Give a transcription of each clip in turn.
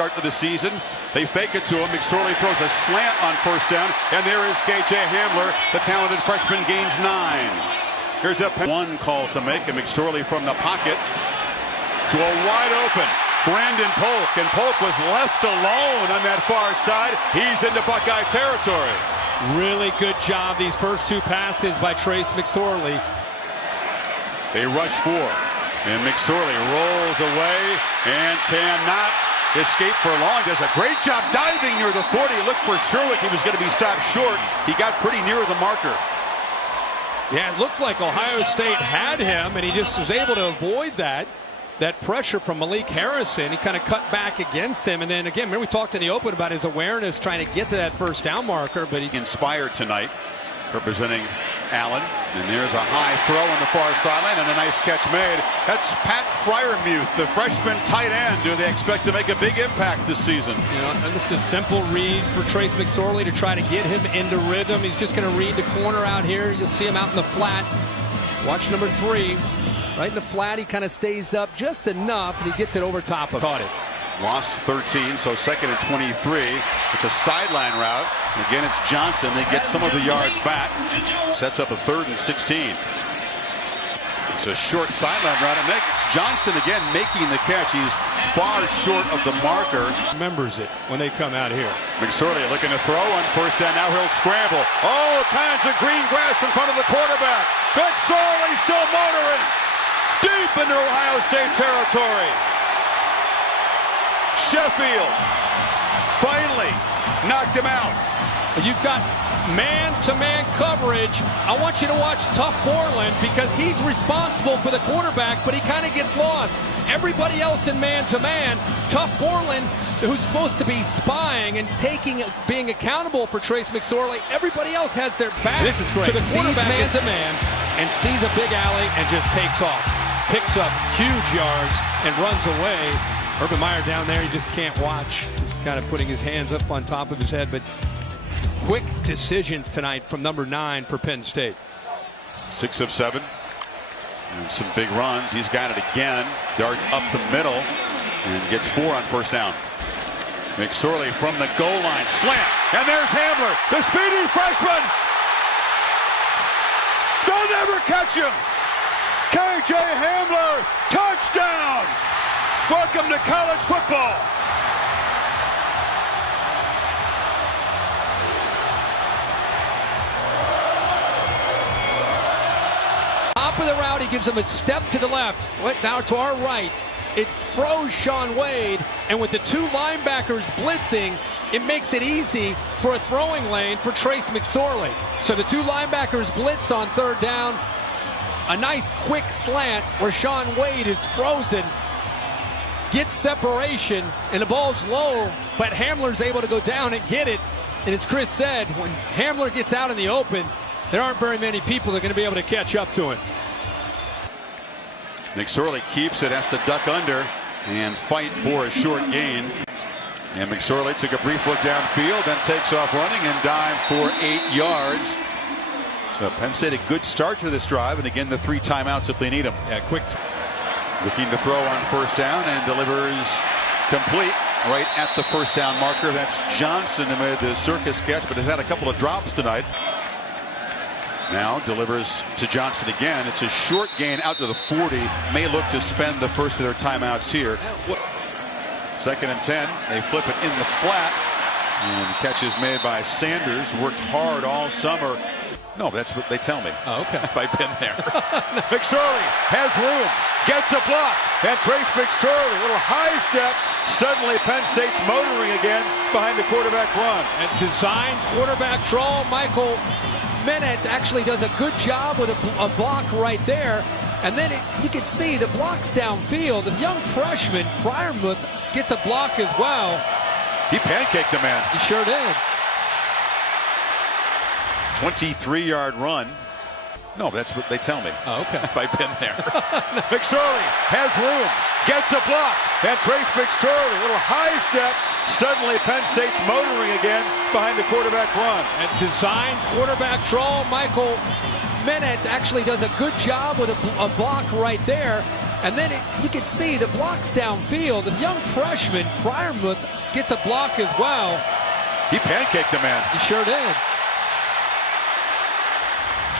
Start to the season. They fake it to him. McSorley throws a slant on first down, and there is K.J. Hamler. The talented freshman gains 9. Here's a one call to make, and McSorley from the pocket to a wide open Brandon Polk, and Polk was left alone on that far side. He's into Buckeye territory. Really good job these first two passes by Trace McSorley. They rush 4, and McSorley rolls away and cannot escape for long. Does a great job diving near the 40. Looked for Sherwick. He was going to be stopped short. He got pretty near the marker. Yeah, it looked like Ohio State had him, and he just was able to avoid that pressure from Malik Harrison. He kind of cut back against him. And then again, remember we talked in the open about his awareness trying to get to that first down marker, but he inspired tonight, representing Allen. And there's a high throw on the far sideline and a nice catch made. That's Pat Freiermuth, the freshman tight end, who they expect to make a big impact this season. You know, and this is a simple read for Trace McSorley to try to get him into rhythm. He's just going to read the corner out here. You'll see him out in the flat. Watch number 3. Right in the flat, he kind of stays up just enough, and he gets it over top of it. Caught it. Lost 13, so second and 23. It's a sideline route. Again, it's Johnson. They get some of the yards back. Sets up a 3rd and 16. It's a short sideline route, and then it's Johnson again making the catch. He's far short of the marker. Remembers it when they come out here. McSorley looking to throw on first down. Now he'll scramble. Oh, kinds of green grass in front of the quarterback. McSorley still motoring deep into Ohio State territory. Sheffield finally knocked him out. You've got man-to-man coverage. I want you to watch Tough Borland because he's responsible for the quarterback, but he kind of gets lost. Everybody else in man-to-man, Tough Borland, who's supposed to be spying and being accountable for Trace McSorley, everybody else has their back. This is great. To the quarterback man-to-man and sees a big alley and just takes off. Picks up huge yards and runs away. Urban Meyer down there, he just can't watch. He's kind of putting his hands up on top of his head, but quick decisions tonight from number 9 for Penn State. 6 of 7. And some big runs. He's got it again. Darts up the middle and gets 4 on first down. McSorley from the goal line. Slant. And there's Hamler, the speedy freshman. They'll never catch him. K.J. Hamler, touchdown. Welcome to college football. Top of the route, he gives him a step to the left. Now to our right. It froze Shaun Wade, and with the 2 linebackers blitzing, it makes it easy for a throwing lane for Trace McSorley. So the 2 linebackers blitzed on 3rd down. A nice quick slant where Shaun Wade is frozen, gets separation, and the ball's low, but Hamler's able to go down and get it. And as Chris said, when Hamler gets out in the open, there aren't very many people that are going to be able to catch up to him. McSorley keeps it, has to duck under and fight for a short gain. And McSorley took a brief look downfield, then takes off running and dives for 8 yards. So Penn State a good start to this drive, and again the 3 timeouts if they need them. Yeah, quick. Looking to throw on first down and delivers complete right at the first down marker. That's Johnson who made the circus catch, but has had a couple of drops tonight. Now delivers to Johnson again. It's a short gain out to the 40. May look to spend the first of their timeouts here. 2nd and 10. They flip it in the flat. And the catch is made by Sanders. Worked hard all summer. No, that's what they tell me. Oh, okay. If I've been there. McSorley has room. Gets a block. And Trace McSorley, a little high step. Suddenly Penn State's motoring again behind the quarterback run. And design quarterback draw. Michael Bennett actually does a good job with a block right there. And then you can see the blocks downfield. The young freshman, Freiermuth, gets a block as well. He pancaked a man. He sure did. 23-yard run. No, that's what they tell me. Oh, okay. If I've been there. McSorley has room. Gets a block. And Trace McSorley, a little high step. Suddenly Penn State's motoring again behind the quarterback run. And design quarterback draw. Michael Bennett actually does a good job with a block right there. And then you can see the blocks downfield. The young freshman, Fryermuth, gets a block as well. He pancaked a man. He sure did.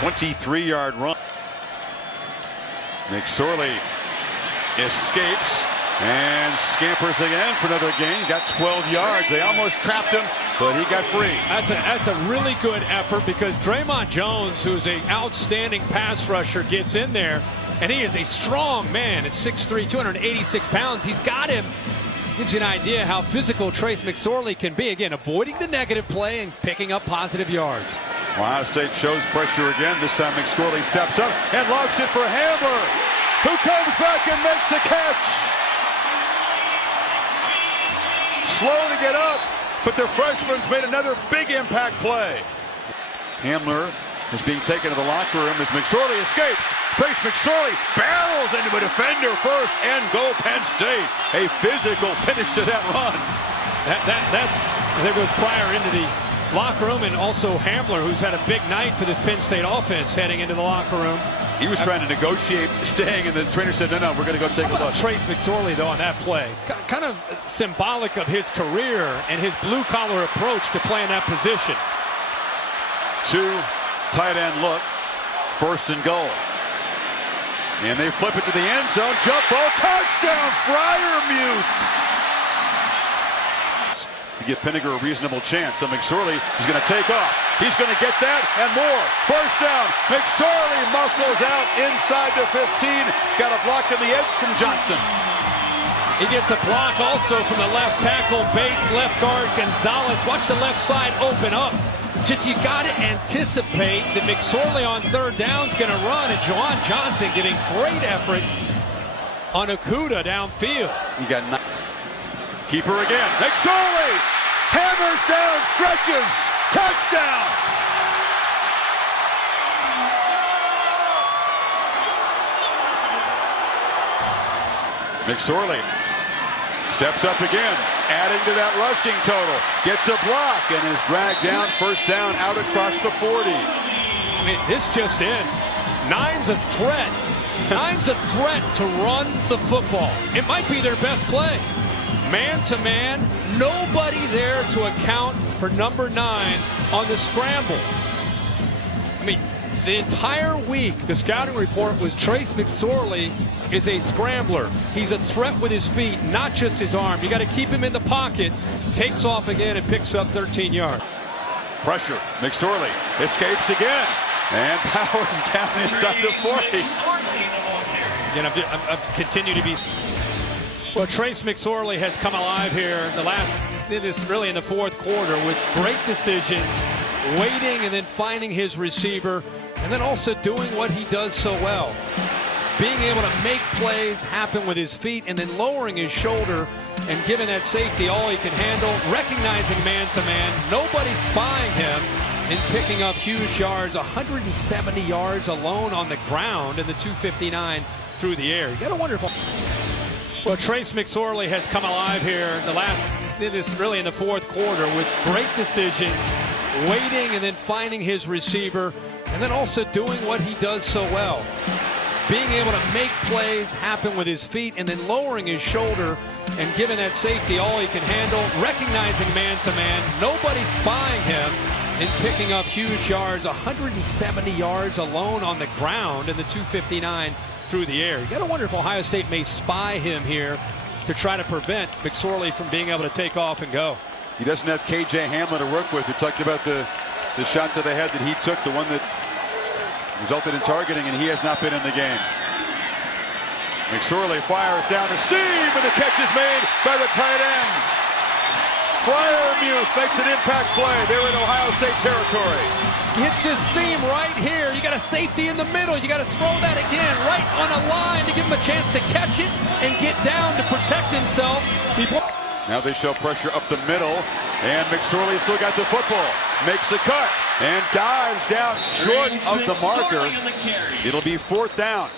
23-yard run. McSorley escapes and scampers again for another gain. Got 12 yards. They almost trapped him, but he got free. That's a really good effort because Draymond Jones, who's an outstanding pass rusher, gets in there, and he is a strong man at 6'3", 286 pounds. He's got him. Gives you an idea how physical Trace McSorley can be. Again, avoiding the negative play and picking up positive yards. Ohio State shows pressure again. This time McSorley steps up and lobs it for Hamler, who comes back and makes the catch. Slow to get up, but the freshman's made another big impact play. Hamler is being taken to the locker room as McSorley escapes. Trace McSorley barrels into a defender first and goal Penn State. A physical finish to that run. There goes Pryor into the locker room, and also Hamler, who's had a big night for this Penn State offense, heading into the locker room. He was trying to negotiate staying, and the trainer said, no, we're going to go take a look. Trace McSorley, though, on that play, kind of symbolic of his career and his blue-collar approach to playing that position. Two tight end look, first and goal. And they flip it to the end zone, jump ball, touchdown, Fryermuth. To give Pinniger a reasonable chance. So McSorley is going to take off. He's going to get that and more. First down. McSorley muscles out inside the 15. Got a block on the edge from Johnson. He gets a block also from the left tackle, Bates, left guard, Gonzalez. Watch the left side open up. Just you got to anticipate that McSorley on third down is going to run, and Juwan Johnson getting great effort on Okudah downfield. You got keeper again. McSorley hammers down, stretches, touchdown. McSorley steps up again, adding to that rushing total. Gets a block and is dragged down. First down out across the 40. I mean, this just in. Nine's a threat. Nine's a threat to run the football. It might be their best play. Man-to-man, nobody there to account for number 9 on the scramble. I mean, the entire week, the scouting report was Trace McSorley is a scrambler. He's a threat with his feet, not just his arm. You got to keep him in the pocket. Takes off again and picks up 13 yards. Pressure. McSorley escapes again and powers down inside the 40. Again, I'm continue to be. Well, Trace McSorley has come alive here really in the fourth quarter with great decisions, waiting and then finding his receiver, and then also doing what he does so well. Being able to make plays happen with his feet and then lowering his shoulder and giving that safety all he can handle, recognizing man-to-man, nobody spying him, and picking up huge yards, 170 yards alone on the ground and the 259 through the air. You got to wonder if... Well, Trace McSorley has come alive here really in the fourth quarter with great decisions, waiting and then finding his receiver, and then also doing what he does so well. Being able to make plays happen with his feet and then lowering his shoulder and giving that safety all he can handle, recognizing man-to-man, nobody spying him, and picking up huge yards, 170 yards alone on the ground and the 259 through the air. You got to wonder if Ohio State may spy him here to try to prevent McSorley from being able to take off and go. He doesn't have KJ Hamler to work with. We talked about the shot to the head that he took, the one that resulted in targeting, and he has not been in the game. McSorley fires down the seam, and the catch is made by the tight end. Fryermuth makes an impact play. They're in Ohio State territory. Hits this seam right here. You got a safety in the middle. You got to throw that again right on a line to give him a chance to catch it and get down to protect himself before. Now they show pressure up the middle, and McSorley still got the football. Makes a cut and dives down short of the marker. It'll be fourth down.